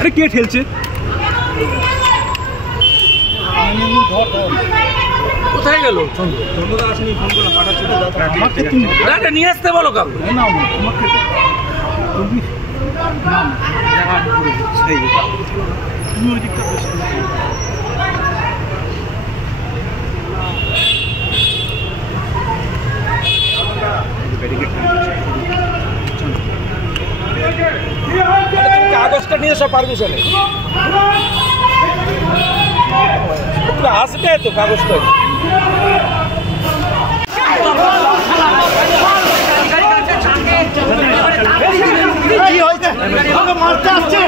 আরে কে ঠেলছে? কোথায় গেল চন্দ্রদা? আসেনি, ফোন করে পাঠাচ্ছি, নিয়ে আসতে বলো কাউকে। কাগজটা নিয়ে এসো পারমিশনে, আসবে তো কাগজটা। কি হয়েছে? মারতে আসছে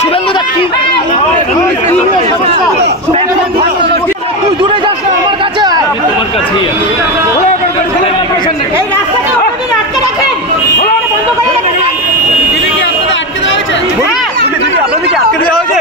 শুভেন্দুদা, কি তুই দূরে যাস না আমার কাছে, তোমার কাছেই আপনাদেরকে আটকে দেওয়া হয়েছে।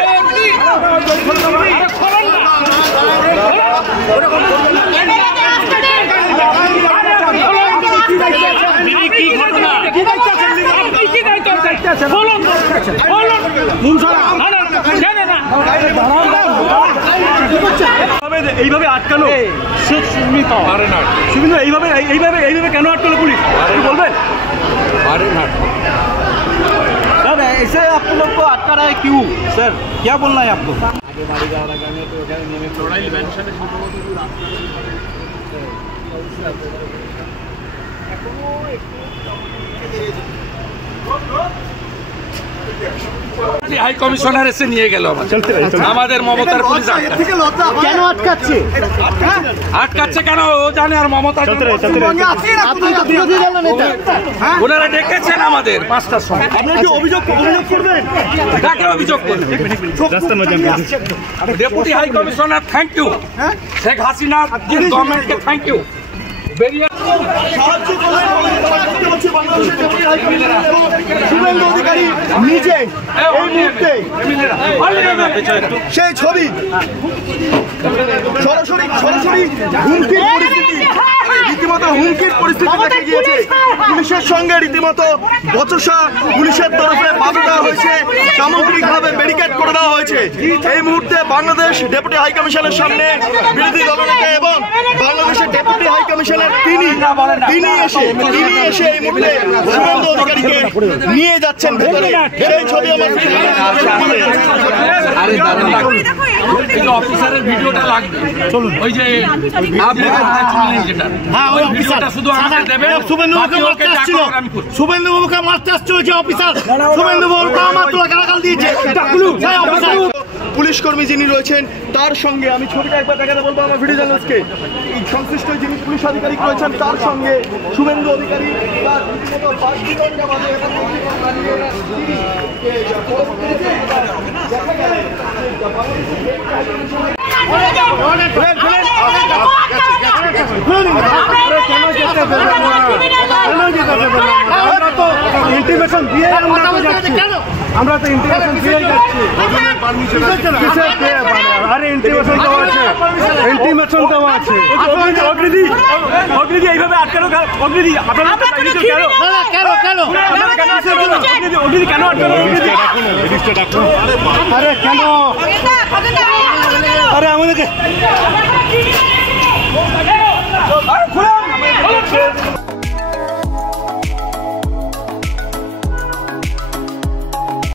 এইভাবে আটকালো সুবিন্দু, এইভাবে এইভাবে এইভাবে কেন আটকালো পুলিশ বলবেন? सर ऐसे आप लोग को अटका रहा है क्यों सर, क्या बोलना है आपको? आगे मारी जा रहा है तो थोड़ा ही मेंशन है হাই কমিশনার এসে নিয়ে গেল আমাদের মমতার পুলিশ। কেন আটকাচ্ছে? আটকাচ্ছে কেন ও জানে, আর মমতা ওনারা ডেকেছেন আমাদের 5টার সময়। অভিযোগ করবেন, কাকে অভিযোগ করবেন? Deputy high commissioner thank you, Sheikh Hasina গভর্নমেন্টকে থ্যাংক ইউ। শুভেন্দু অধিকারী নিজে এই মুহূর্তে সেই ছবি সরাসরি হুমকির পরিস্থিতি, রীতিমতো হুমকির পরিস্থিতি দেখা গিয়েছে। পুলিশের সঙ্গে রীতিমতো বচসা পুলিশের তরফে বাধা দেওয়া হয়েছে, সামগ্রিকভাবে ব্যারিকেড করে দেওয়া হয়েছে। এই মুহূর্তে বাংলাদেশ ডেপুটি হাই কমিশনের সামনে বিরোধী দলনেতা এবং বাংলাদেশের ডেপুটি হাই কমিশনার তিনি এসে এই মুহূর্তে শুভেন্দু অধিকারীকে নিয়ে যাচ্ছেন ভেতরে। সেই ছবি আমার অফিসারের ভিডিওটা লাগবে, চলুন ওই যে শুভেন্দু বাবুকে মারতে আসছিল যে অফিসার, শুভেন্দু বাবুকে আমার তোলা গালাগাল দিয়েছে পুলিশ কর্মী যিনি রয়েছেন তার সঙ্গে, আমি ছবিটা একবার দেখাতে বলবো আমার ভিডিও জার্নালিস্টকে, এই সংশ্লিষ্ট যিনি পুলিশ আধিকারিক রয়েছেন তার সঙ্গে শুভেন্দু অধিকারী তার ইন্টিমেশন দিয়ে আমরা তো ইন্টিমেশন দিয়েই যাচ্ছি। আরে ইন্টিমেশন দেওয়া আছে, ইন্টিমেশন দেওয়া আছে। অগ্নিদি এইভাবে আটকানো অগ্নিদি, আপনারা অগ্নিদি কেন আটকানো? আরে কেন? আরে আমাদেরকে